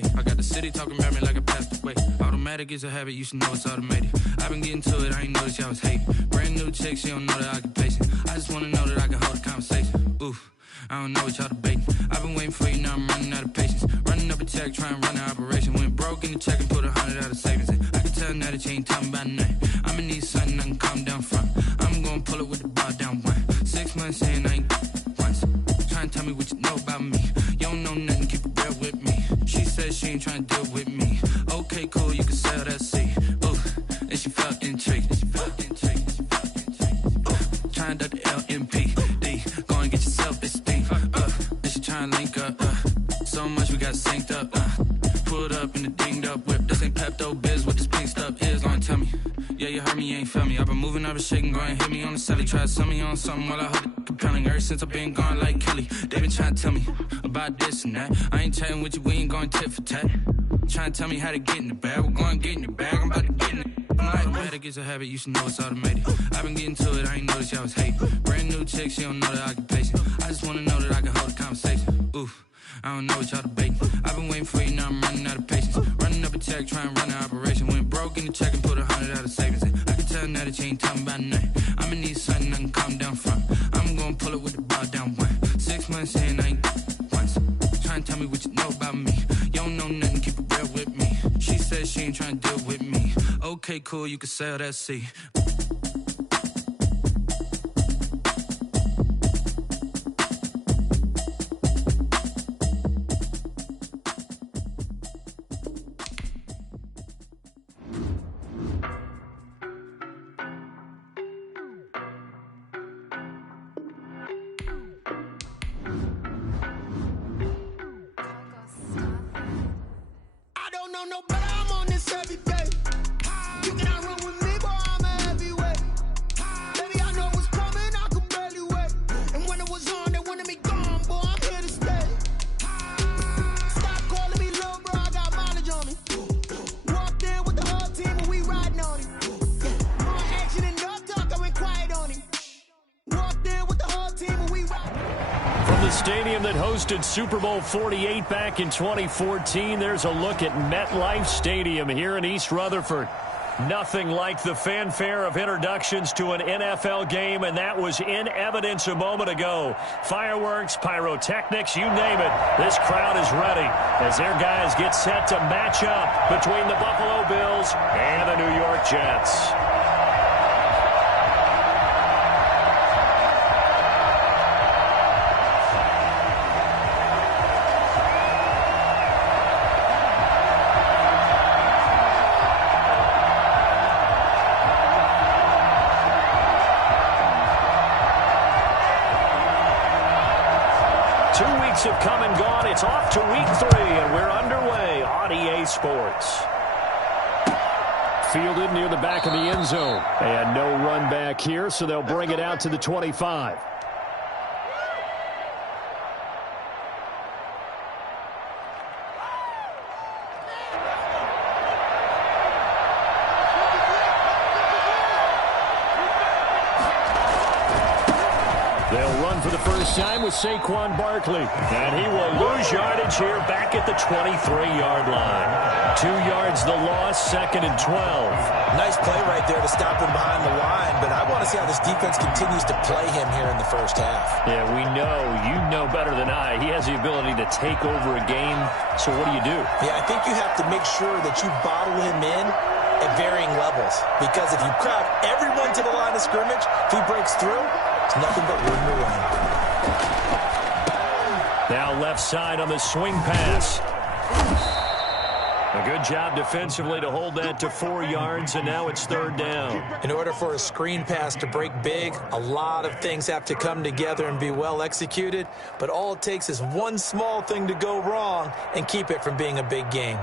day. I got the city talking about me like I passed away. Automatic is a habit, you should know it's automated. I've been getting to it, I ain't noticed y'all was hating. Brand new chick, she don't know that I can pace it. I just wanna know that I can hold a conversation. Oof, I don't know what y'all debating. I've been waiting for you, now I'm running out of patience. Running up a check, trying to run an operation. Went broke in the check and put 100 out of savings in. I can tell now that you ain't talking about nothing. I'ma need something I can calm down from. I'm gonna pull it with the bar down one. 6 months in, I ain't once. Trying to tell me what you know about me. You don't know nothing, keep it real with me. She said she ain't trying to deal with me. Okay, cool, you can sell that seat. Ooh, and she felt intrigued. Trying to duck the LMP. Go and get yourself this thing. And she trying to link up. So much we got synced up. Pulled up in the dinged up whip. This ain't Pepto Biz, what this pink stuff is. Don't tell me. Yeah, you heard me, you ain't felt me. I've been moving, I've been shaking, go and hit me on the celly. Try to sell me on something while I hold it compelling. Ever since I've been gone like Kelly, they been trying to tell me about this and that. I ain't chatting with you, we ain't going tit for tat. Trying to tell me how to get in the bag. We're going to get in the bag, I'm about to get in it. Automatic is a habit, you should know it's automated. I've been getting to it, I ain't noticed y'all was hating. Brand new chick, she don't know that I can pace it. I just wanna know that I can hold a conversation. Oof, I don't know what y'all debating. I've been waiting for you, now I'm running out of patience. Running up a check, trying to run an operation. Went broke in the check and put 100 out of savings in. I can tell now that you ain't talking about nothing. I'ma need something I can calm down from. I'm gonna pull it with the bar down one. 6 months in, I ain't once. Trying to tell me what you know about me. You don't know nothing, keep it real with me. She said she ain't trying to deal with me. Okay, cool, you can sell that seat. Super Bowl 48 back in 2014. There's a look at MetLife Stadium here in East Rutherford. Nothing like the fanfare of introductions to an NFL game, and that was in evidence a moment ago. Fireworks, pyrotechnics, you name it. This crowd is ready as their guys get set to match up between the Buffalo Bills and the New York Jets. 2 weeks have come and gone. It's off to week 3, and we're underway on EA Sports. Fielded near the back of the end zone. And no run back here, so they'll bring it out to the 25. For the first time with Saquon Barkley. And he will lose yardage here back at the 23-yard line. 2 yards the loss, 2nd and 12. Nice play right there to stop him behind the line, but I want to see how this defense continues to play him here in the first half. Yeah, we know. You know better than I. He has the ability to take over a game, so what do you do? Yeah, I think you have to make sure that you bottle him in at varying levels, because if you crowd everyone to the line of scrimmage, if he breaks through, it's nothing but room to run. Now left side on the swing pass. A good job defensively to hold that to 4 yards, and now it's 3rd down. In order for a screen pass to break big, a lot of things have to come together and be well executed, but all it takes is one small thing to go wrong and keep it from being a big game.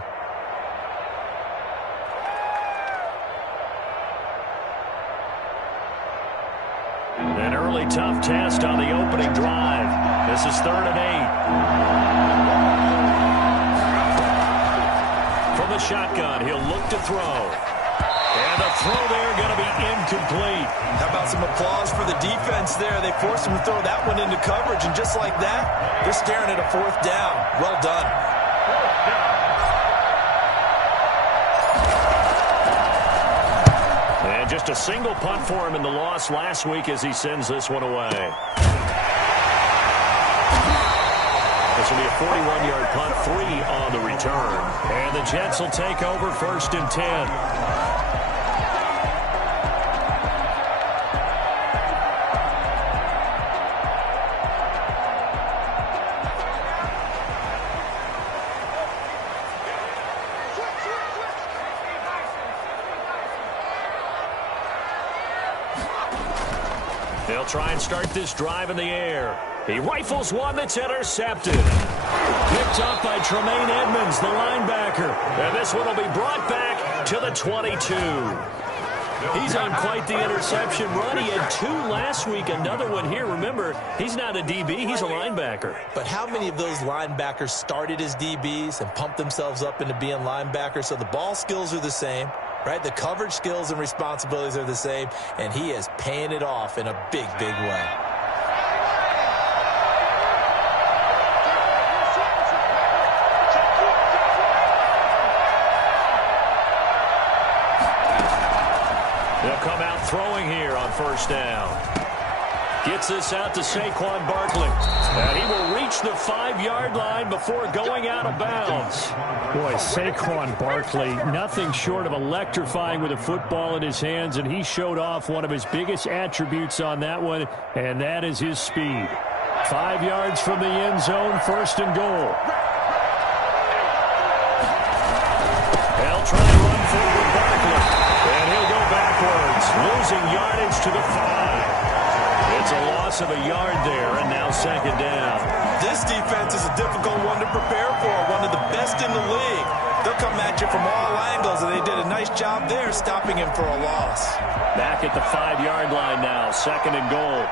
An early tough test on the opening drive. This is 3rd and 8. From the shotgun, he'll look to throw. And the throw there going to be incomplete. How about some applause for the defense there? They forced him to throw that one into coverage, and just like that, they're staring at a 4th down. Well done. just a single punt for him in the loss last week as he sends this one away. This will be a 41-yard punt, 3 on the return. And the Jets will take over 1st and 10. They'll try and start this drive in the air. He rifles one that's intercepted. Picked up by Tremaine Edmonds, the linebacker. And this one will be brought back to the 22. He's on quite the interception run. He had 2 last week, another one here. Remember, he's not a DB, he's a linebacker. But how many of those linebackers started as DBs and pumped themselves up into being linebackers? So the ball skills are the same, right? The coverage skills and responsibilities are the same, and he is paying it off in a big, big way. They'll come out throwing here on 1st down. Gets this out to Saquon Barkley. And he will reach the 5-yard line before going out of bounds. Boy, Saquon Barkley, nothing short of electrifying with a football in his hands, and he showed off one of his biggest attributes on that one, and that is his speed. 5 yards from the end zone, 1st and goal. They'll try and run forward Barkley, and he'll go backwards, losing yardage to the 5. It's a loss of a yard there, and now 2nd down. This defense is a difficult one to prepare for, one of the best in the league. They'll come at you from all angles, and they did a nice job there stopping him for a loss. Back at the 5-yard line now, 2nd and goal.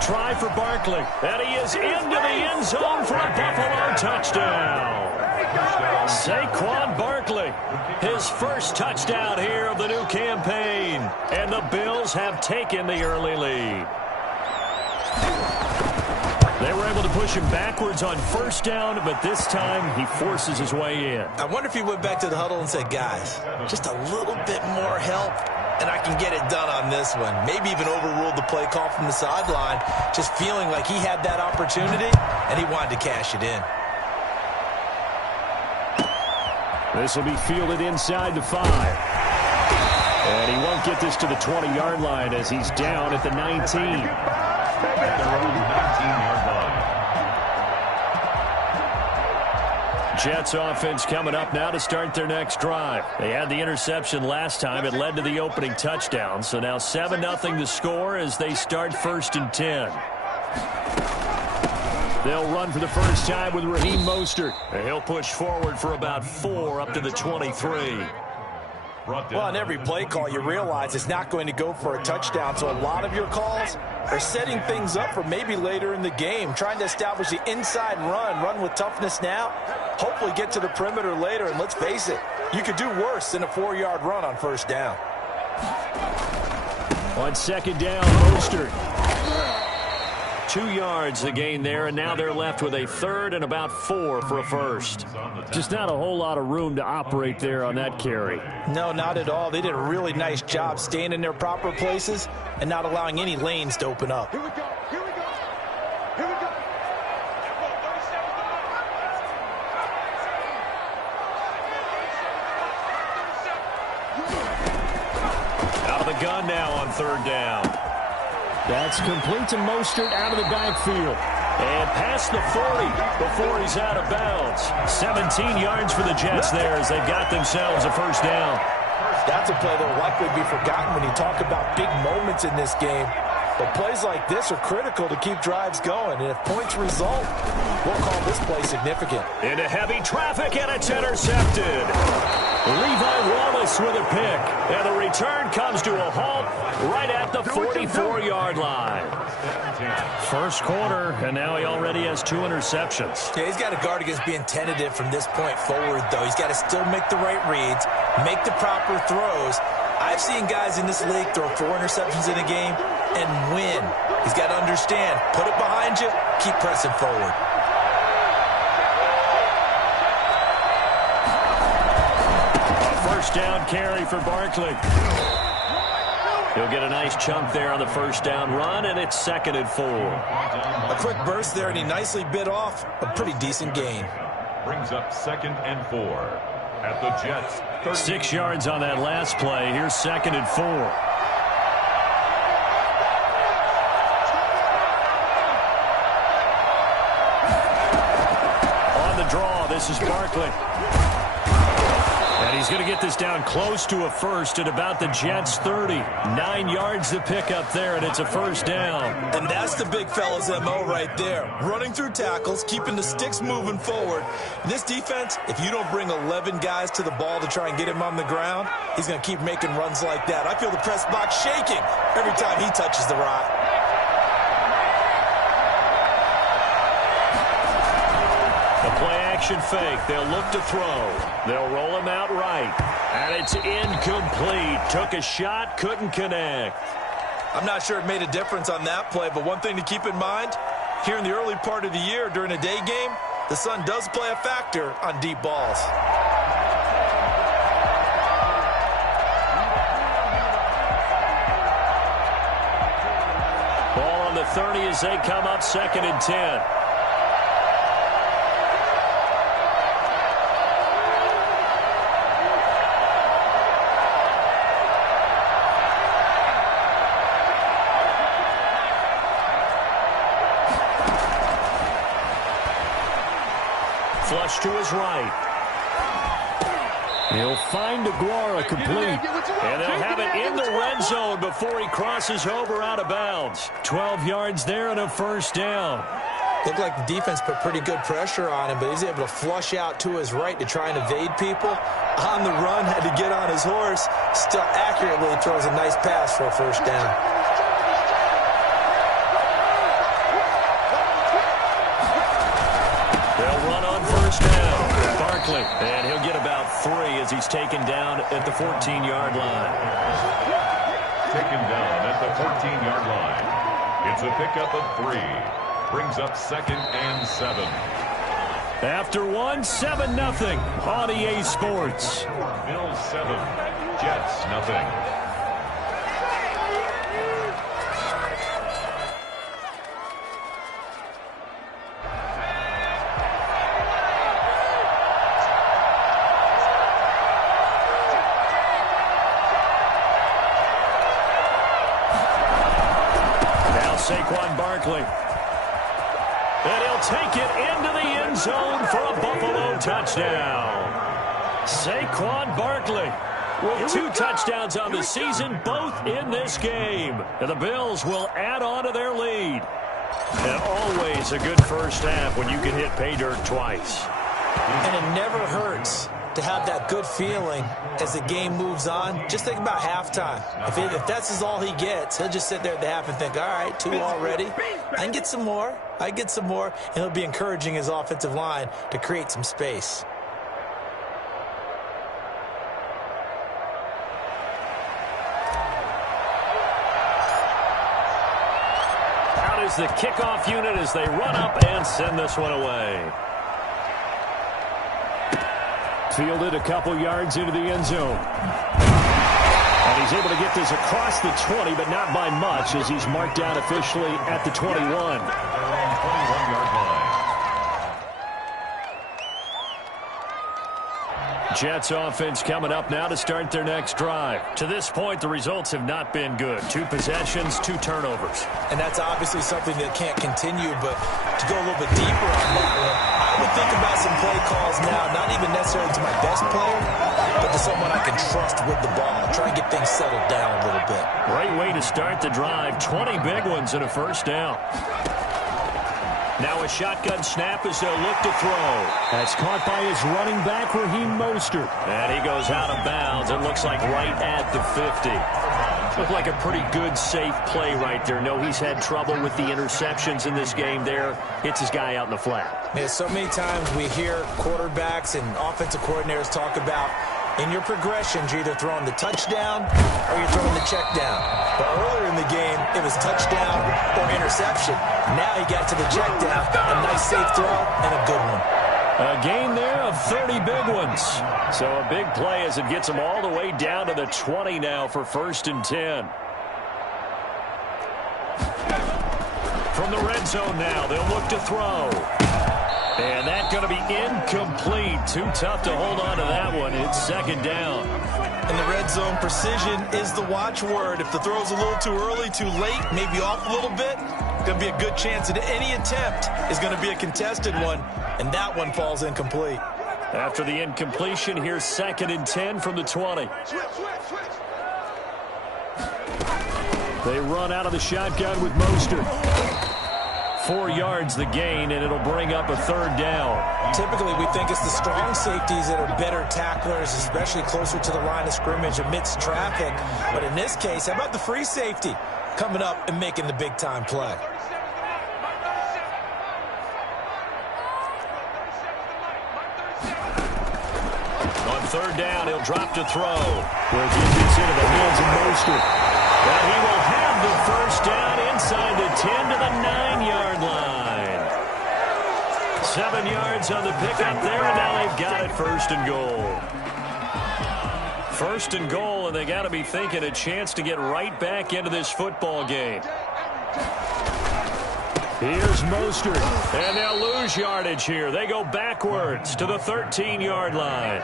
Try for Barkley, and he is into the end zone for a Buffalo touchdown. Saquon Barkley, his first touchdown here of the new campaign, and the Bills have taken the early lead. They were able to push him backwards on 1st down, but this time he forces his way in. I wonder if he went back to the huddle and said, guys, just a little bit more help, and I can get it done on this one. Maybe even overruled the play call from the sideline, just feeling like he had that opportunity, and he wanted to cash it in. This will be fielded inside the 5. And he won't get this to the 20-yard line as he's down at the 19. At their own 19-yard line. Jets offense coming up now to start their next drive. They had the interception last time. It led to the opening touchdown. So now 7-0 to score as they start 1st and 10. They'll run for the first time with Raheem Mostert. And he'll push forward for about 4 up to the 23. Well, on every play call, you realize it's not going to go for a touchdown. So a lot of your calls are setting things up for maybe later in the game, trying to establish the inside run with toughness now, hopefully get to the perimeter later. And let's face it, you could do worse than a 4-yard run on 1st down. On 2nd down, Mostert. 2 yards the gain there, and now they're left with a 3rd and about 4 for a 1st. Just not a whole lot of room to operate there on that carry. No, not at all. They did a really nice job staying in their proper places and not allowing any lanes to open up. Here we go. Here we go. Here we go. Out of the gun now on 3rd down. That's complete to Mostert out of the backfield. And past the 40 before he's out of bounds. 17 yards for the Jets there as they've got themselves a 1st down. That's a play that will likely be forgotten when you talk about big moments in this game. But plays like this are critical to keep drives going. And if points result, we'll call this play significant. Into heavy traffic, and it's intercepted. Levi Wallace with a pick. And the return comes to a halt right at the 44-yard line. First quarter, and now he already has 2 interceptions. Yeah, he's got to guard against being tentative from this point forward, though. He's got to still make the right reads, make the proper throws. I've seen guys in this league throw 4 interceptions in a game and win. He's got to understand, put it behind you, keep pressing forward. First down carry for Barkley. He'll get a nice chunk there on the first down run, and it's 2nd and 4. A quick burst there, and he nicely bit off a pretty decent gain. Brings up 2nd and 4 at the Jets. 6 yards on that last play. Here's 2nd and 4. On the draw, this is Barkley. And he's going to get this down close to a first at about the Jets' 30. 9 yards to pick up there, and it's a first down. And that's the big fella's MO right there. Running through tackles, keeping the sticks moving forward. In this defense, if you don't bring 11 guys to the ball to try and get him on the ground, he's going to keep making runs like that. I feel the press box shaking every time he touches the rock. Play-action fake. They'll look to throw. They'll roll him out right. And it's incomplete. Took a shot, couldn't connect. I'm not sure it made a difference on that play, but one thing to keep in mind, here in the early part of the year during a day game, the sun does play a factor on deep balls. Ball on the 30 as they come up 2nd and 10. Flush to his right. He'll find Aguara complete. And they'll have it in the red zone before he crosses over out of bounds. 12 yards there and a first down. Looked like the defense put pretty good pressure on him, but he's able to flush out to his right to try and evade people. On the run, had to get on his horse. Still accurately throws a nice pass for a first down. Barkley, and he'll get about 3 as he's taken down at the 14-yard line. Taken down at the 14-yard line. It's a pickup of 3. Brings up 2nd and 7. After 1, 7-0 on EA Sports. Bills 7, Jets nothing. Barkley. And he'll take it into the end zone for a Buffalo touchdown. Saquon Barkley with 2 touchdowns on the season, both in this game. And the Bills will add on to their lead. And always a good first half when you can hit pay dirt twice. And it never hurts to have that good feeling as the game moves on. Just think about halftime. If that's all he gets, he'll just sit there at the half and think, all right, 2 already. I can get some more. And he'll be encouraging his offensive line to create some space. Out is the kickoff unit as they run up and send this one away. Fielded a couple yards into the end zone. And he's able to get this across the 20, but not by much, as he's marked down officially at the 21. 21-yard line. Jets offense coming up now to start their next drive. To this point, the results have not been good. 2 possessions, 2 turnovers. And that's obviously something that can't continue, but to go a little bit deeper on that one, I would think about some play calls now, not even necessarily to my best player, but to someone I can trust with the ball. Try and get things settled down a little bit. Great way to start the drive. 20 big ones and a first down. Now a shotgun snap as they'll look to throw. That's caught by his running back, Raheem Mostert. And he goes out of bounds. It looks like right at the 50. Looked like a pretty good, safe play right there. No, he's had trouble with the interceptions in this game there. Hits his guy out in the flat. Yeah, so many times we hear quarterbacks and offensive coordinators talk about in your progressions, you're either throwing the touchdown or you're throwing the check down. But earlier in the game, it was touchdown or interception. Now he got to the check down. A nice safe throw and a good one. A gain there of 30 big ones. So a big play as it gets them all the way down to the 20 now for 1st and 10. From the red zone now, they'll look to throw. And that's going to be incomplete. Too tough to hold on to that one. It's 2nd down. In the red zone, precision is the watchword. If the throw's a little too early, too late, maybe off a little bit, going to be a good chance that any attempt is going to be a contested one, and that one falls incomplete. After the incompletion, here's 2nd and 10 from the 20. They run out of the shotgun with Mostert. 4 yards the gain, and it'll bring up a 3rd down. Typically, we think it's the strong safeties that are better tacklers, especially closer to the line of scrimmage amidst traffic. But in this case, how about the free safety coming up and making the big-time play? On 3rd down, he'll drop to throw. Where it gets into the hands of Mostert. And he will have the 1st down inside the 10 to the 9-yard line. 7 yards on the pickup there, and now they've got it 1st and goal. 1st and goal, and they got to be thinking a chance to get right back into this football game. Here's Mostert, and they'll lose yardage here. They go backwards to the 13-yard line.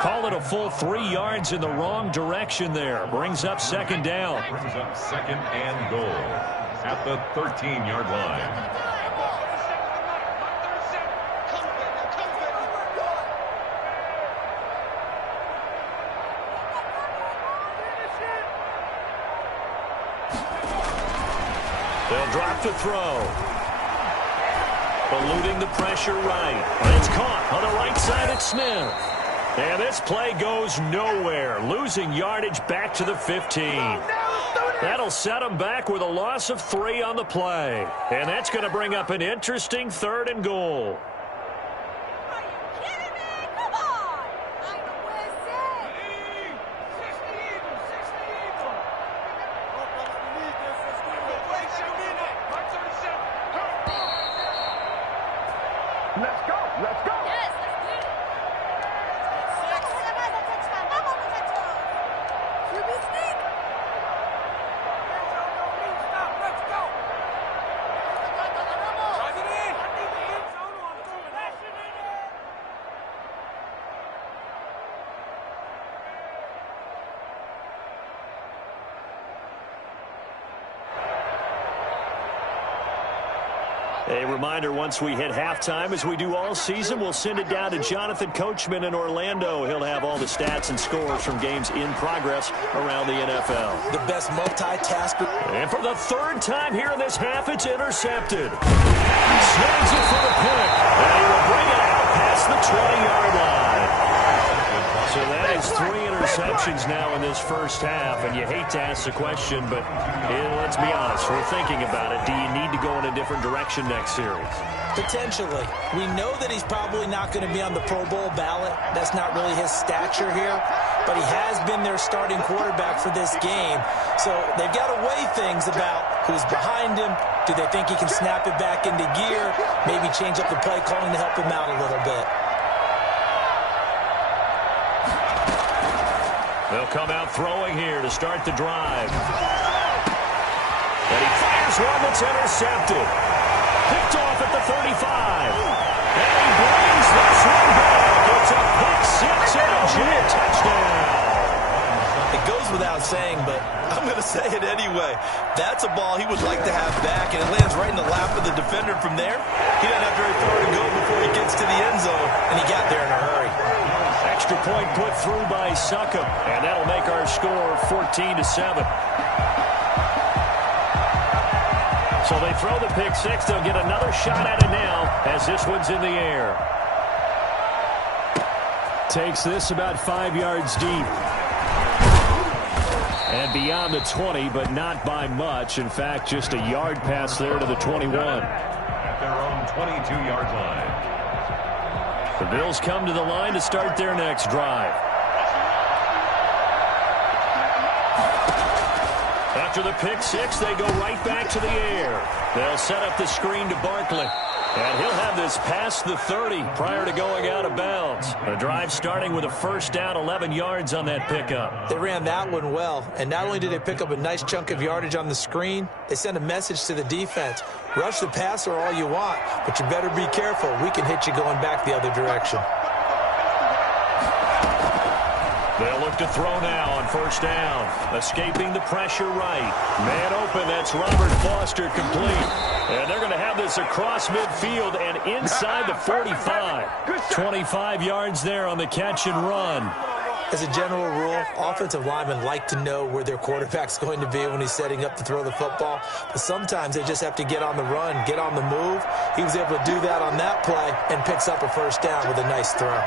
Call it a full 3 yards in the wrong direction there. Brings up 2nd down. Brings up 2nd and goal at the 13-yard line. They'll drop to throw. Eluding the pressure right. And it's caught on the right side at Smith. And this play goes nowhere. Losing yardage back to the 15. That'll set them back with a loss of 3 on the play. And that's going to bring up an interesting 3rd and goal. Let's go. Let's go. Yes, let's do it. QB sneak. Let's go. Drive it in. I need the end zone on through. A reminder, once we hit halftime, as we do all season, we'll send it down to Jonathan Coachman in Orlando. He'll have all the stats and scores from games in progress around the NFL. The best multitasker. And for the 3rd time here in this half, it's intercepted. Snags it for the pick, and he will bring it out past the 20-yard line. So that is 3 interceptions now in this first half, and you hate to ask the question, but let's be honest, we're thinking about it. Do you need to go in a different direction next series? Potentially. We know that he's probably not going to be on the Pro Bowl ballot. That's not really his stature here, but he has been their starting quarterback for this game. So they've got to weigh things about who's behind him. Do they think he can snap it back into gear? Maybe change up the play calling to help him out a little bit. They'll come out throwing here to start the drive. And he fires one that's intercepted. Picked off at the 35. And he brings this one back. It's a pick six and a Jet touchdown. It goes without saying, but I'm going to say it anyway. That's a ball he would like to have back, and it lands right in the lap of the defender from there. He doesn't have very far to go before he gets to the end zone, and he got there in a hurry. Extra point put through by Succop, and that'll make our score 14-7. So they throw the pick six. They'll get another shot at it now as this one's in the air. Takes this about 5 yards deep. And beyond the 20, but not by much. In fact, just a yard pass there to the 21. At their own 22-yard line. The Bills come to the line to start their next drive. A After the pick six, they go right back to the air. They'll set up the screen to Barkley. And he'll have this past the 30 prior to going out of bounds. The drive starting with a first down, 11 yards on that pickup. They ran that one well, and not only did they pick up a nice chunk of yardage on the screen, they sent a message to the defense. Rush the passer all you want, but you better be careful. We can hit you going back the other direction. They'll look to throw now on first down. Escaping the pressure right. Man open, that's Robert Foster complete. And they're going to have this across midfield and inside the 45. 25 yards there on the catch and run. As a general rule, offensive linemen like to know where their quarterback's going to be when he's setting up to throw the football. But sometimes they just have to get on the run, get on the move. He was able to do that on that play and picks up a first down with a nice throw.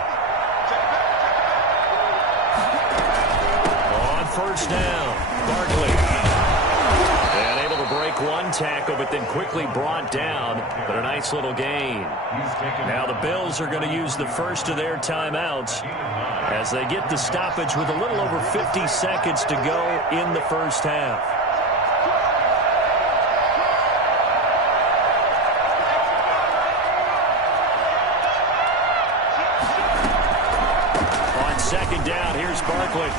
First down, Barkley. And able to break one tackle, but then quickly brought down. But a nice little gain. Now the Bills are going to use the first of their timeouts as they get the stoppage with a little over 50 seconds to go in the first half. On second down, here's Barkley.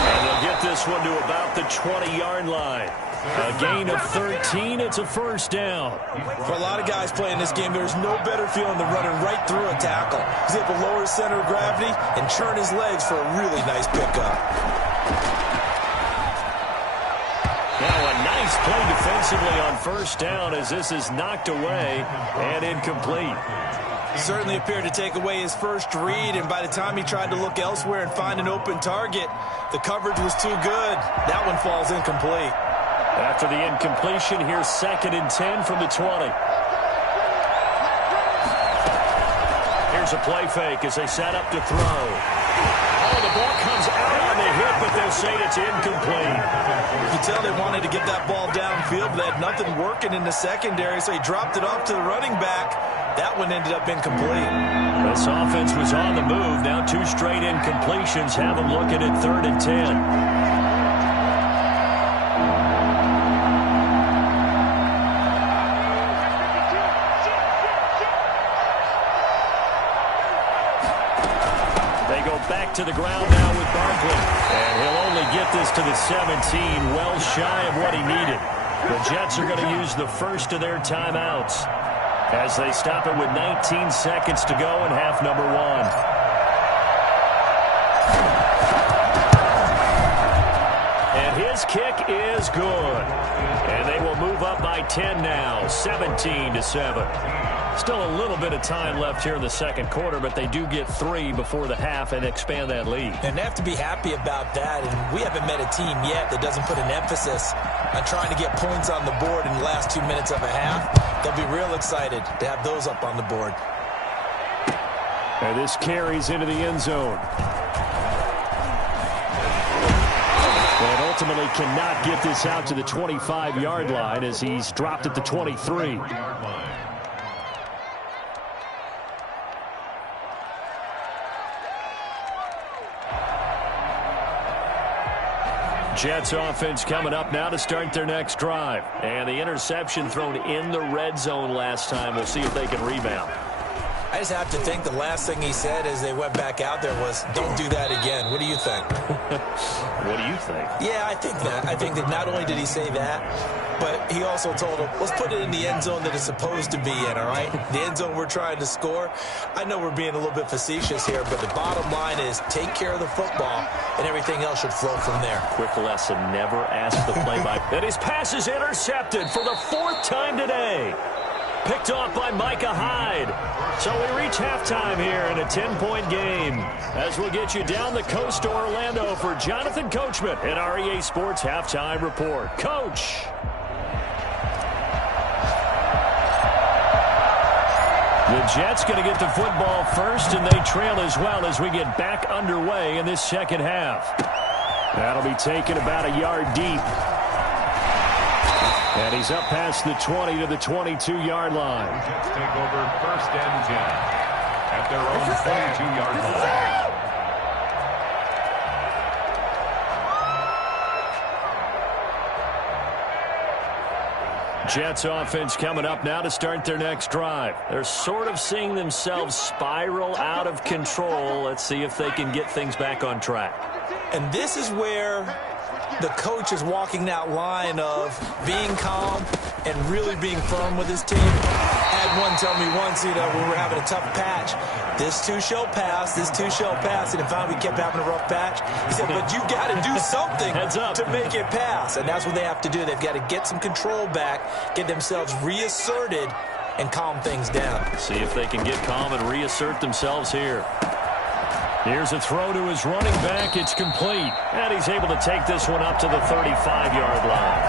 And they'll get this one to about the 20-yard line. A gain of 13. It's a first down. For a lot of guys playing this game, there's no better feeling than running right through a tackle. He's able to lower his center of gravity and churn his legs for a really nice pickup. Now a nice play defensively on first down as this is knocked away and incomplete. Certainly appeared to take away his first read, and by the time he tried to look elsewhere and find an open target, the coverage was too good. That one falls incomplete. After the incompletion, here's 2nd and 10 from the 20. Here's a play fake as they set up to throw. Oh, the ball comes out on the hit, but they'll say it's incomplete. You can tell they wanted to get that ball downfield, but they had nothing working in the secondary, so he dropped it off to the running back. That one ended up incomplete. This offense was on the move. Now 2 straight incompletions have them looking at 3rd and 10. Back to the ground now with Barkley. And he'll only get this to the 17, well shy of what he needed. The Jets are going to use the first of their timeouts as they stop it with 19 seconds to go in half number 1. And his kick is good. And they will move up by 10 now, 17-7. Still a little bit of time left here in the second quarter, but they do get 3 before the half and expand that lead. And they have to be happy about that. And we haven't met a team yet that doesn't put an emphasis on trying to get points on the board in the last 2 minutes of a half. They'll be real excited to have those up on the board. And this carries into the end zone. And ultimately cannot get this out to the 25-yard line as he's dropped at the 23. Jets offense coming up now to start their next drive. And the interception thrown in the red zone last time. We'll see if they can rebound. I just have to think the last thing he said as they went back out there was, don't do that again. What do you think? What do you think? Yeah, I think that. I think that not only did he say that, but he also told him, let's put it in the end zone that it's supposed to be in, all right? The end zone we're trying to score. I know we're being a little bit facetious here, but the bottom line is take care of the football, and everything else should flow from there. Quick lesson, never ask the play-by. And his pass is intercepted for the 4th time today. Picked off by Micah Hyde. So we reach halftime here in a 10-point game as we'll get you down the coast to Orlando for Jonathan Coachman in our EA Sports Halftime Report. Coach. The Jets going to get the football first, and they trail as well as we get back underway in this second half. That'll be taken about a yard deep. And he's up past the 20 to the 22-yard line. Jets take over 1st and 10 at their own 22-yard line. Jets offense coming up now to start their next drive. They're sort of seeing themselves spiral out of control. Let's see if they can get things back on track. And this is where the coach is walking that line of being calm and really being firm with his team. I had one tell me once, when we were having a tough patch, this too shall pass, this too shall pass. And finally we kept having a rough patch. He said, but you got to do something to make it pass. And that's what they have to do. They've got to get some control back, get themselves reasserted, and calm things down. See if they can get calm and reassert themselves here. Here's a throw to his running back. It's complete. And he's able to take this one up to the 35-yard line.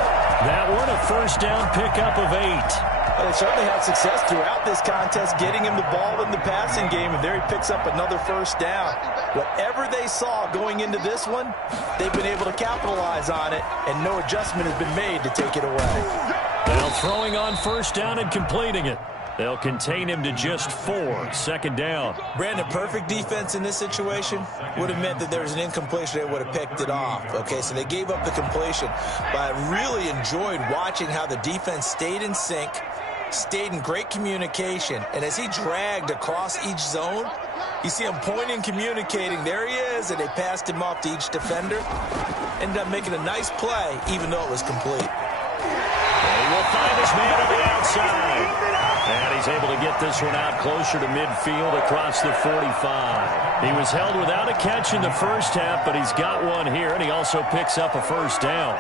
That one a first down pickup of 8. Well, they certainly had success throughout this contest getting him the ball in the passing game, and there he picks up another first down. Whatever they saw going into this one, they've been able to capitalize on it, and no adjustment has been made to take it away. They'll throwing on first down and completing it. They'll contain him to just 4. Second down. Brandon, perfect defense in this situation would have meant that there was an incompletion. They would have picked it off. Okay, so they gave up the completion. But I really enjoyed watching how the defense stayed in sync, stayed in great communication. And as he dragged across each zone, you see him pointing, communicating. There he is, and they passed him off to each defender. Ended up making a nice play, even though it was complete. And he will find his man on the outside. And he's able to get this one out closer to midfield across the 45. He was held without a catch in the first half, but he's got one here, and he also picks up a first down.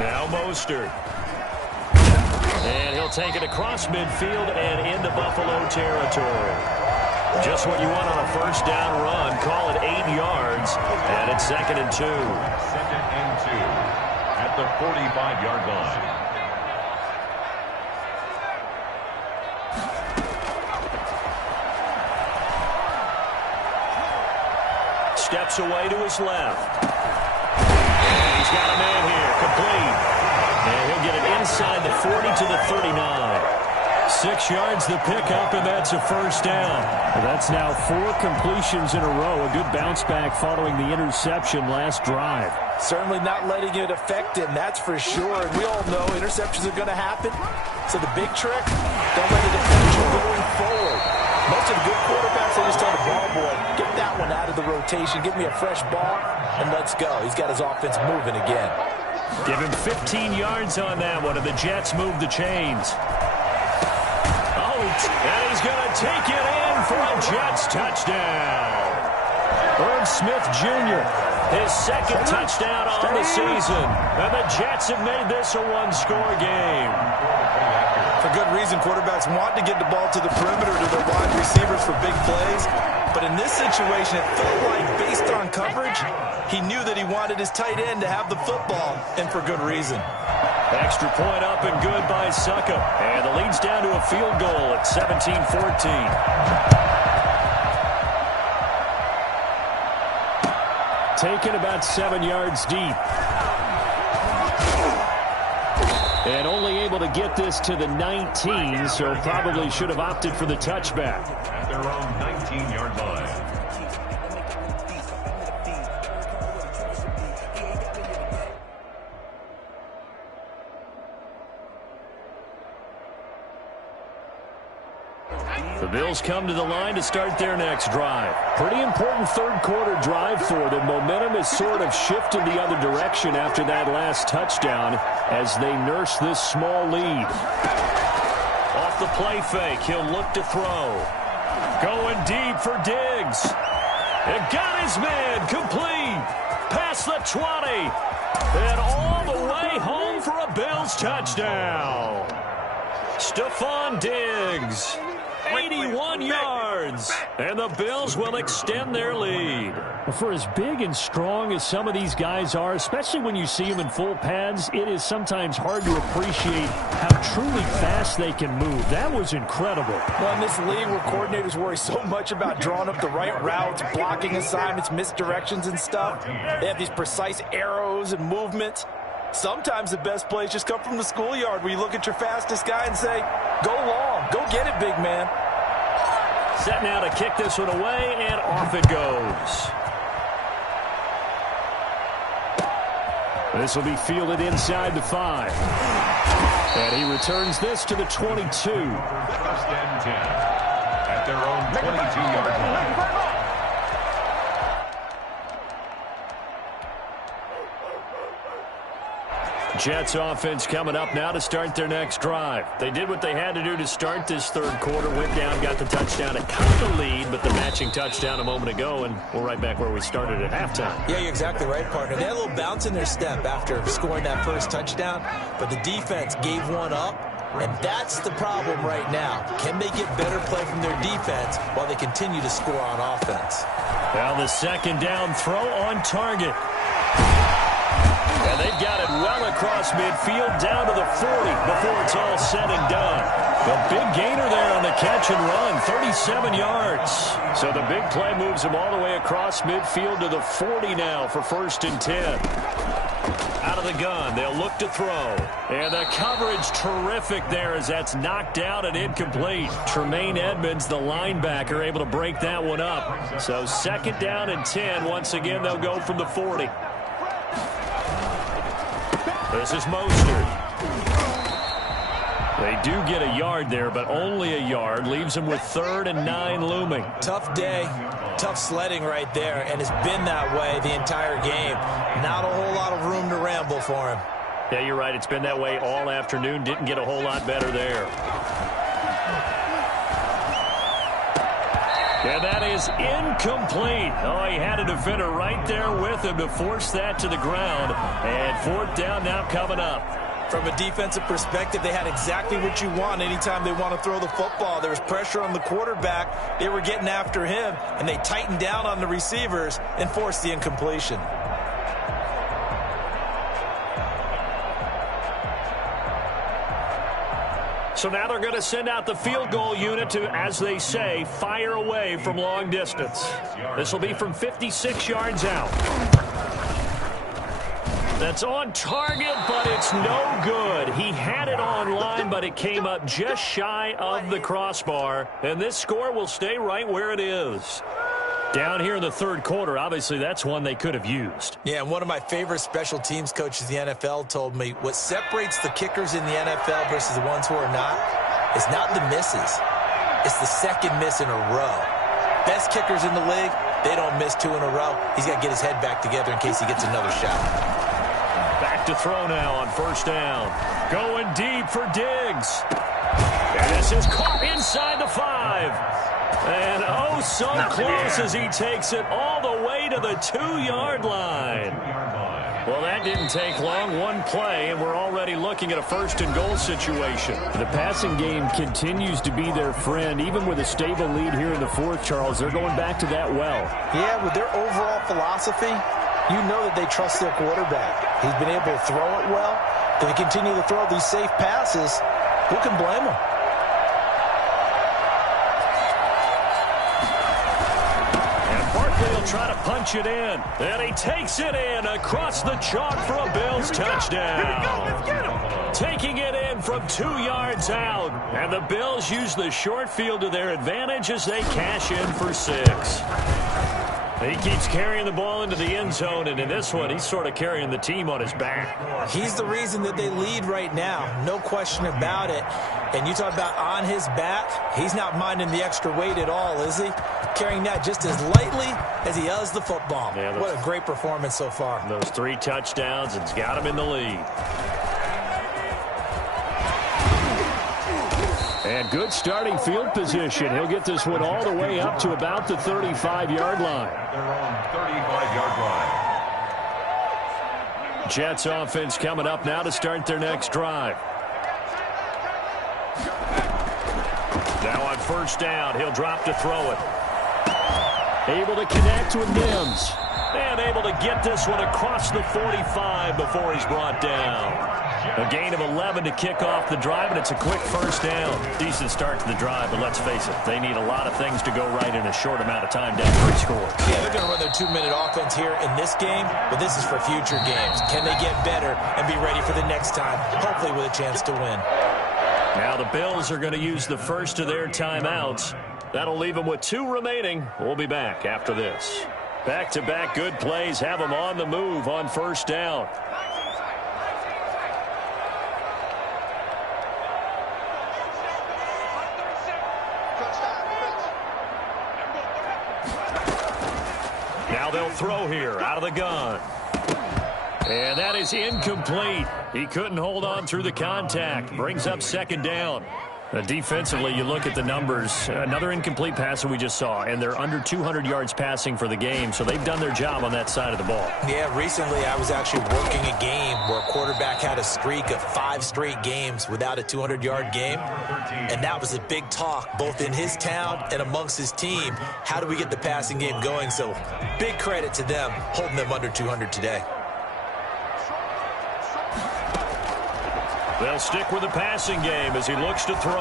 Now Mostert. And he'll take it across midfield and into Buffalo territory. Just what you want on a first down run. Call it 8 yards. And it's 2nd and 2. 2nd and 2 at the 45-yard line. Steps away to his left. And he's got a man here. Complete. And he'll get it inside the 40 to the 39. 6 yards the pickup, and that's a first down. Well, that's now 4 completions in a row. A good bounce back following the interception last drive. Certainly not letting it affect him, that's for sure. And we all know interceptions are going to happen. So the big trick, don't let it affect you going forward. Most of the good quarterbacks, they just tell the ball boy, get that one out of the rotation, give me a fresh ball, and let's go. He's got his offense moving again. Give him 15 yards on that one, and the Jets move the chains. And he's going to take it in for a Jets touchdown. Irv Smith Jr., his 2nd touchdown on the season. And the Jets have made this a one-score game. For good reason, quarterbacks want to get the ball to the perimeter to their wide receivers for big plays. But in this situation, it felt like, based on coverage, he knew that he wanted his tight end to have the football, and for good reason. Extra point up and good by Succa. And the lead's down to a field goal at 17-14. Taken about 7 yards deep. And only able to get this to the 19, so probably should have opted for the touchback. At their own 19-yard line. The Bills come to the line to start their next drive. Pretty important third-quarter drive for them. Momentum has sort of shifted the other direction after that last touchdown as they nurse this small lead. Off the play fake, he'll look to throw. Going deep for Diggs. And got his man complete. Past the 20. And all the way home for a Bills touchdown. Stephon Diggs. 81 yards, and the Bills will extend their lead. For as big and strong as some of these guys are, especially when you see them in full pads, it is sometimes hard to appreciate how truly fast they can move. That was incredible. Well, in this league where coordinators worry so much about drawing up the right routes, blocking assignments, misdirections and stuff, they have these precise arrows and movements. Sometimes the best plays just come from the schoolyard where you look at your fastest guy and say, go long, go get it, big man. Set now to kick this one away, and off it goes. This will be fielded inside the 5. And he returns this to the 22. 1st and 10 at their own 22-yard line. Jets offense coming up now to start their next drive. They did what they had to do to start this third quarter. Went down, got the touchdown to cut the lead, but the matching touchdown a moment ago, and we're right back where we started at halftime. Yeah, you're exactly right, partner. They had a little bounce in their step after scoring that first touchdown, but the defense gave one up, and that's the problem right now. Can they get better play from their defense while they continue to score on offense? Well, the second down throw on target. And they've got it well across midfield down to the 40 before it's all said and done. A big gainer there on the catch and run, 37 yards. So the big play moves them all the way across midfield to the 40 now for 1st and 10. Out of the gun, they'll look to throw. And the coverage terrific there as that's knocked out and incomplete. Tremaine Edmonds, the linebacker, able to break that one up. So 2nd down and 10. Once again, they'll go from the 40. This is Mostert. They do get a yard there, but only a yard. Leaves them with 3rd and 9 looming. Tough day, tough sledding right there, and it's been that way the entire game. Not a whole lot of room to ramble for him. Yeah, you're right. It's been that way all afternoon. Didn't get a whole lot better there. And that is incomplete. Oh, he had a defender right there with him to force that to the ground. And 4th down now coming up. From a defensive perspective, they had exactly what you want anytime they want to throw the football. There was pressure on the quarterback. They were getting after him, and they tightened down on the receivers and forced the incompletion. So now they're going to send out the field goal unit to, as they say, fire away from long distance. This will be from 56 yards out. That's on target, but it's no good. He had it on line, but it came up just shy of the crossbar. And this score will stay right where it is. Down here in the third quarter, obviously that's one they could have used. Yeah, and one of my favorite special teams coaches in the NFL told me what separates the kickers in the NFL versus the ones who are not is not the misses. It's the second miss in a row. Best kickers in the league, they don't miss 2 in a row. He's got to get his head back together in case he gets another shot. Back to throw now on 1st down. Going deep for Diggs. And this is caught inside the 5. And oh, so close as he takes it all the way to the 2-yard line. Well, that didn't take long. One play, and we're already looking at a 1st and goal situation. The passing game continues to be their friend. Even with a stable lead here in the 4th, Charles, they're going back to that well. Yeah, with their overall philosophy, you know that they trust their quarterback. He's been able to throw it well. If they continue to throw these safe passes, who can blame them? He'll try to punch it in. And he takes it in across the chalk for a Bills touchdown. Taking it in from 2 yards out. And the Bills use the short field to their advantage as they cash in for 6. He keeps carrying the ball into the end zone, and in this one, he's sort of carrying the team on his back. He's the reason that they lead right now. No question about it. And you talk about on his back, he's not minding the extra weight at all, is he? Carrying that just as lightly as he does the football. Yeah, what a great performance so far. Those 3 touchdowns, it's got him in the lead. And good starting field position. He'll get this one all the way up to about the 35-yard line. They're on 35-yard line. Jets offense coming up now to start their next drive. Now on 1st down, he'll drop to throw it. Able to connect with Mims. And able to get this one across the 45 before he's brought down. A gain of 11 to kick off the drive, and it's a quick first down. Decent start to the drive, but let's face it, they need a lot of things to go right in a short amount of time down 3 scores. Yeah, they're going to run their 2-minute offense here in this game, but this is for future games. Can they get better and be ready for the next time, hopefully with a chance to win? Now the Bills are going to use the first of their timeouts. That'll leave them with 2 remaining. We'll be back after this. Back-to-back good plays have them on the move on first down. Now they'll throw here out of the gun. And that is incomplete. He couldn't hold on through the contact. Brings up second down. Defensively, you look at the numbers. Another incomplete pass that we just saw, and they're under 200 yards passing for the game, so they've done their job on that side of the ball. Yeah, recently I was actually working a game where a quarterback had a streak of 5 straight games without a 200-yard game, and that was a big talk both in his town and amongst his team. How do we get the passing game going? So big credit to them holding them under 200 today. They'll stick with the passing game as he looks to throw.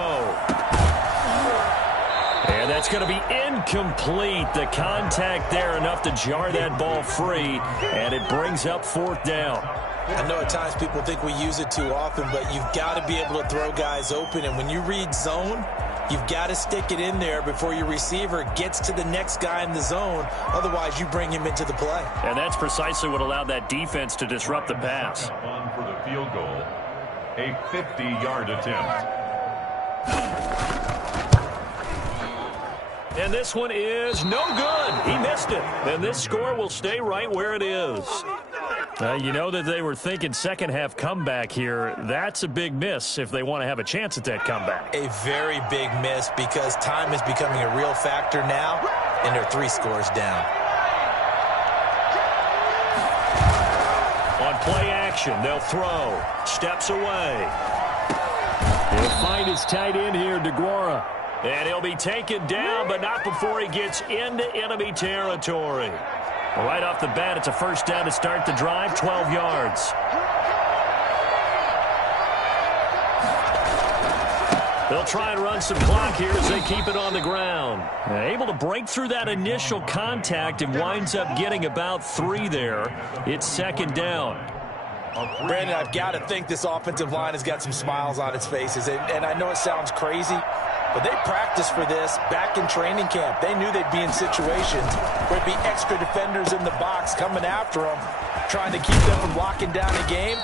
And that's going to be incomplete. The contact there enough to jar that ball free, and it brings up 4th down. I know at times people think we use it too often, but you've got to be able to throw guys open. And when you read zone, you've got to stick it in there before your receiver gets to the next guy in the zone. Otherwise, you bring him into the play. And that's precisely what allowed that defense to disrupt the pass. On for the field goal. A 50-yard attempt. And this one is no good. He missed it. And this score will stay right where it is. You know that they were thinking second-half comeback here. That's a big miss if they want to have a chance at that comeback. A very big miss because time is becoming a real factor now, and they're 3 scores down. On play action, they'll throw. Steps away. He'll find his tight end here, DeGuara. And he'll be taken down, but not before he gets into enemy territory. Right off the bat, it's a first down to start the drive, 12 yards. They'll try and run some clock here as they keep it on the ground. Able to break through that initial contact and winds up getting about 3 there. It's second down. Brandon, I've got to think this offensive line has got some smiles on its faces. And I know it sounds crazy, but they practiced for this back in training camp. They knew they'd be in situations where there'd be extra defenders in the box coming after them, trying to keep them from locking down the game.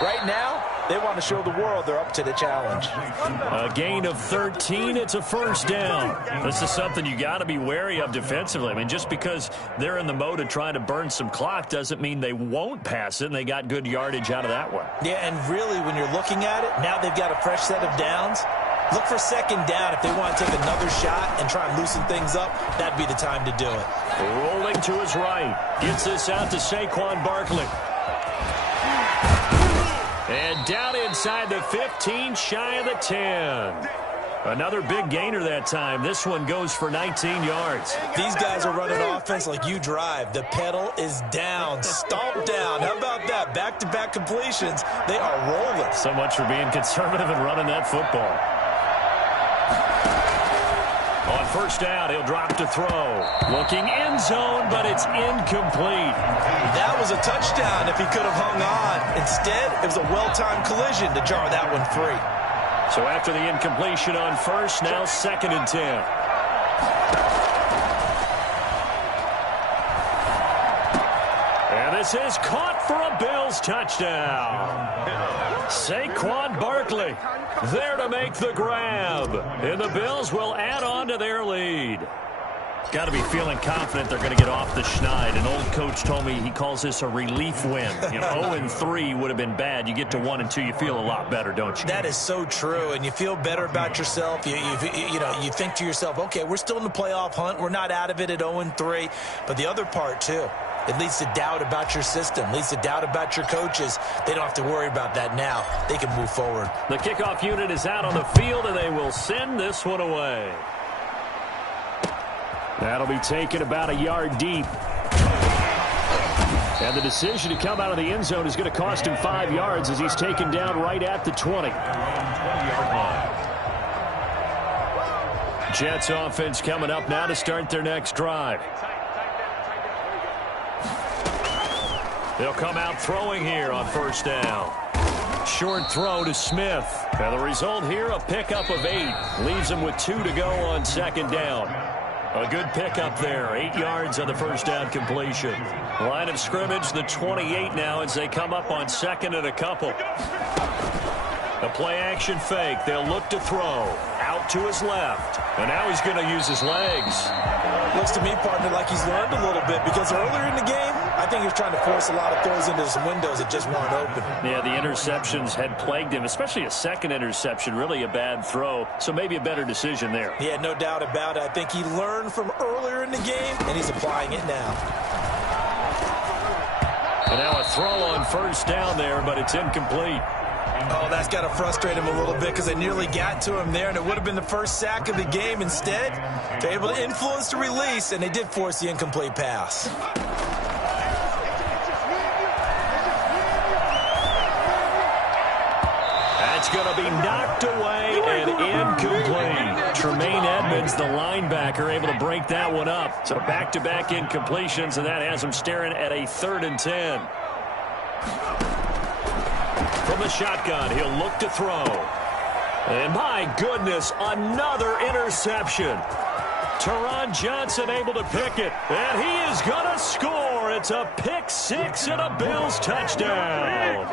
Right now, they want to show the world they're up to the challenge. A gain of 13, it's a first down. This is something you got to be wary of defensively. I mean, just because they're in the mode of trying to burn some clock doesn't mean they won't pass it, and they got good yardage out of that one. Yeah, and really, when you're looking at it, now they've got a fresh set of downs. Look for second down. If they want to take another shot and try and loosen things up, that'd be the time to do it. Rolling to his right. Gets this out to Saquon Barkley. And down inside the 15, shy of the 10. Another big gainer that time. This one goes for 19 yards. These guys are running offense like you drive. The pedal is down, stomped down. How about that? Back-to-back completions. They are rolling. So much for being conservative and running that football. On first down, he'll drop to throw. Looking end zone, but it's incomplete. That was a touchdown if he could have hung on. Instead, it was a well-timed collision to jar that one free. So after the incompletion on first, now 2nd and 10. And this is caught for a Bills touchdown. Saquon Barkley there to make the grab. And the Bills will add on to their lead. Got to be feeling confident they're going to get off the schneid. An old coach told me he calls this a relief win. 0-3 would have been bad. You get to 1-2, you feel a lot better, don't you? That is so true, and you feel better about yourself. You think to yourself, okay, we're still in the playoff hunt. We're not out of it at 0-3. But the other part, too, it leads to doubt about your system, leads to doubt about your coaches. They don't have to worry about that now. They can move forward. The kickoff unit is out on the field, and they will send this one away. That'll be taken about a yard deep. And the decision to come out of the end zone is going to cost him 5 yards as he's taken down right at the 20. 20-yard line. Jets offense coming up now to start their next drive. They'll come out throwing here on first down. Short throw to Smith. And the result here, a pickup of 8. Leaves him with 2 to go on second down. A good pickup there. 8 yards on the first down completion. Line of scrimmage, the 28 now as they come up on second and a couple. The play action fake. They'll look to throw. Out to his left. And now he's going to use his legs. Looks to me, partner, like he's learned a little bit because earlier in the game, I think he was trying to force a lot of throws into some windows that just weren't open. Yeah, the interceptions had plagued him, especially a second interception, really a bad throw. So maybe a better decision there. Yeah, no doubt about it. I think he learned from earlier in the game, and he's applying it now. And now a throw on first down there, but it's incomplete. Oh, that's got to frustrate him a little bit because they nearly got to him there, and it would have been the first sack of the game. Instead, they're able to influence the release, and they did force the incomplete pass. That's going to be knocked away and incomplete. Tremaine Edmonds, the linebacker, able to break that one up. So back-to-back incompletions, and that has him staring at a 3rd and 10. From the shotgun, he'll look to throw. And my goodness, another interception. Teron Johnson able to pick it, and he is going to score. It's a pick 6 and a Bills touchdown.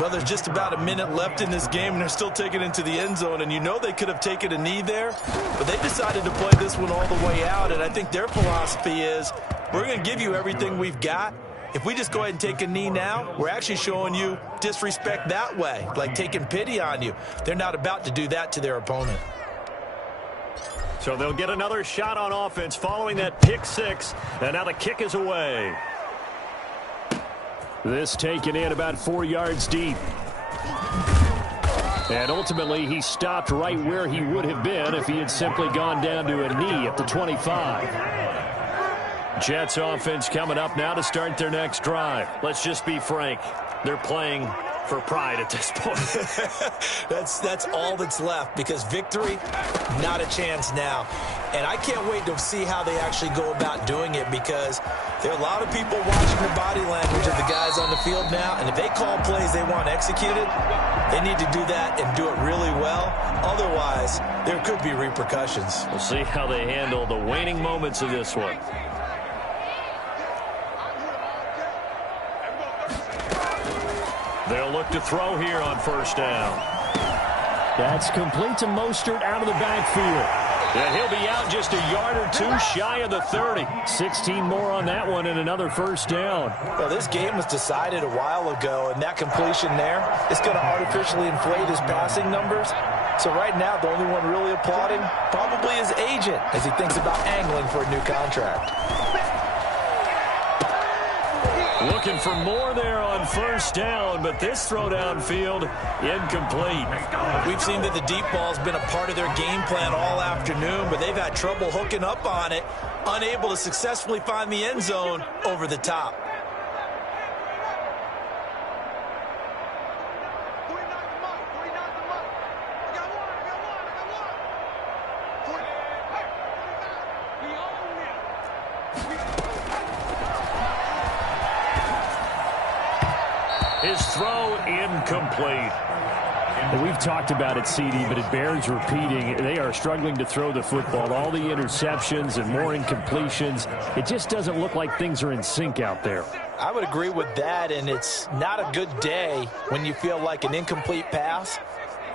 Well, there's just about a minute left in this game, and they're still taking it into the end zone. And you know they could have taken a knee there, but they decided to play this one all the way out. And I think their philosophy is, we're going to give you everything we've got. If we just go ahead and take a knee now, we're actually showing you disrespect that way, like taking pity on you. They're not about to do that to their opponent. So they'll get another shot on offense following that pick 6, and now the kick is away. This taken in about 4 yards deep. And ultimately, he stopped right where he would have been if he had simply gone down to a knee at the 25. Jets offense coming up now to start their next drive. Let's just be frank. They're playing for pride at this point. That's all that's left because victory, not a chance now. And I can't wait to see how they actually go about doing it because there are a lot of people watching the body language of the guys on the field now. And if they call plays they want executed, they need to do that and do it really well. Otherwise, there could be repercussions. We'll see how they handle the waning moments of this one. They'll look to throw here on first down. That's complete to Mostert out of the backfield. And he'll be out just a yard or 2 shy of the 30. 16 more on that one and another first down. Well, this game was decided a while ago, and that completion there is going to artificially inflate his passing numbers. So right now, the only one really applauding probably his agent as he thinks about angling for a new contract. Looking for more there on first down, but this throw downfield, incomplete. We've seen that the deep ball's been a part of their game plan all afternoon, but they've had trouble hooking up on it, unable to successfully find the end zone over the top. His throw incomplete. And we've talked about it, CD, but it bears repeating. They are struggling to throw the football. All the interceptions and more incompletions. It just doesn't look like things are in sync out there. I would agree with that, and it's not a good day when you feel like an incomplete pass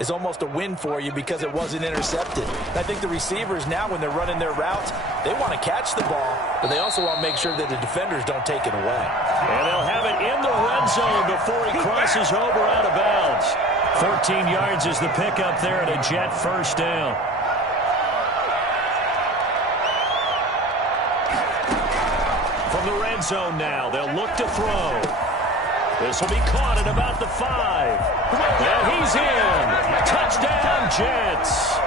is almost a win for you because it wasn't intercepted. I think the receivers now, when they're running their routes, they want to catch the ball, but they also want to make sure that the defenders don't take it away. And they'll have it in the red zone before he crosses over out of bounds. 14 yards is the pickup there at a Jet first down. From the red zone now, they'll look to throw. This will be caught at about the 5. And he's in. Touchdown, Jets.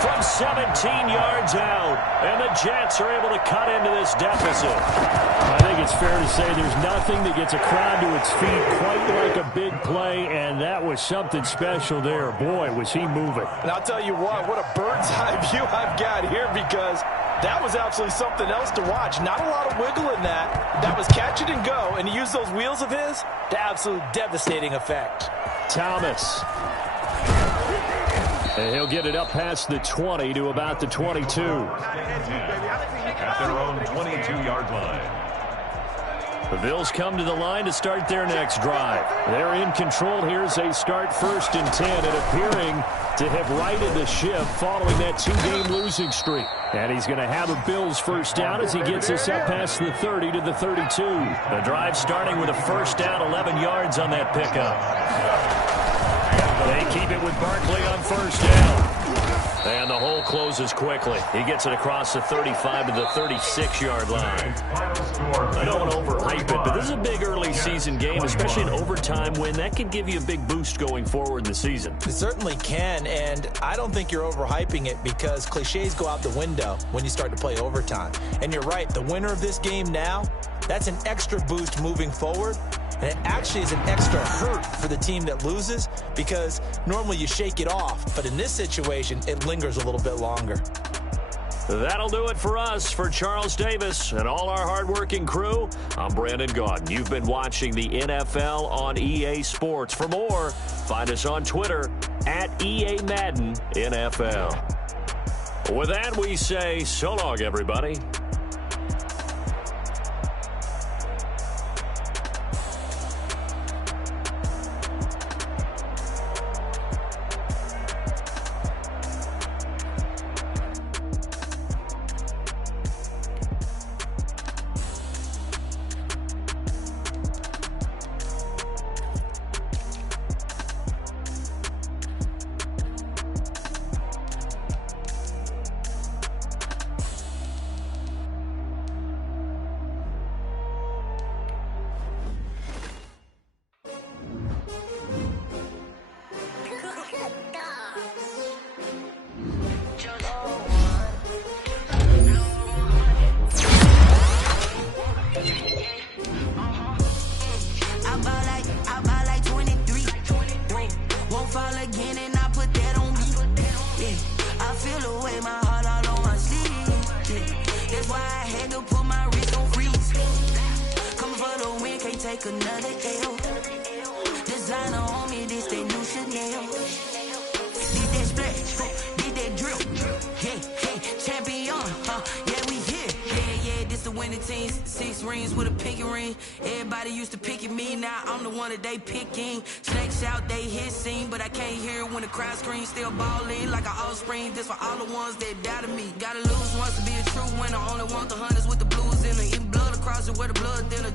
from 17 yards out. And the Jets are able to cut into this deficit. I think it's fair to say there's nothing that gets a crowd to its feet quite like a big play, and that was something special there. Boy, was he moving. And I'll tell you what a bird's eye view I've got here, because that was absolutely something else to watch. Not a lot of wiggle in that. That was catch it and go, and he used those wheels of his to absolute devastating effect. Thomas. And he'll get it up past the 20 to about the 22. At their own 22-yard line. The Bills come to the line to start their next drive. They're in control here as they start 1st and 10, and appearing to have righted the ship following that 2-game losing streak. And he's going to have a Bills first down as he gets us up past the 30 to the 32. The drive starting with a first down, 11 yards on that pickup. They keep it with Barkley on first down. And the hole closes quickly. He gets it across the 35 to the 36-yard line. I don't want to overhype it, but this is a big early season game, especially an overtime win. That could give you a big boost going forward in the season. It certainly can, and I don't think you're overhyping it, because cliches go out the window when you start to play overtime. And you're right, the winner of this game now, that's an extra boost moving forward. And it actually is an extra hurt for the team that loses, because normally you shake it off. But in this situation, it lingers a little bit longer. That'll do it for us. For Charles Davis and all our hardworking crew, I'm Brandon Gaudin. You've been watching the NFL on EA Sports. For more, find us on Twitter at EA Madden NFL. With that, we say so long, everybody. They picking snakes out, they hissing, but I can't hear it when the crowd screams. Still balling like an offspring. This for all the ones that doubted me. Gotta lose once to be a true winner. Only want the hunters with the blues in it. Eating blood across it where the blood dinner.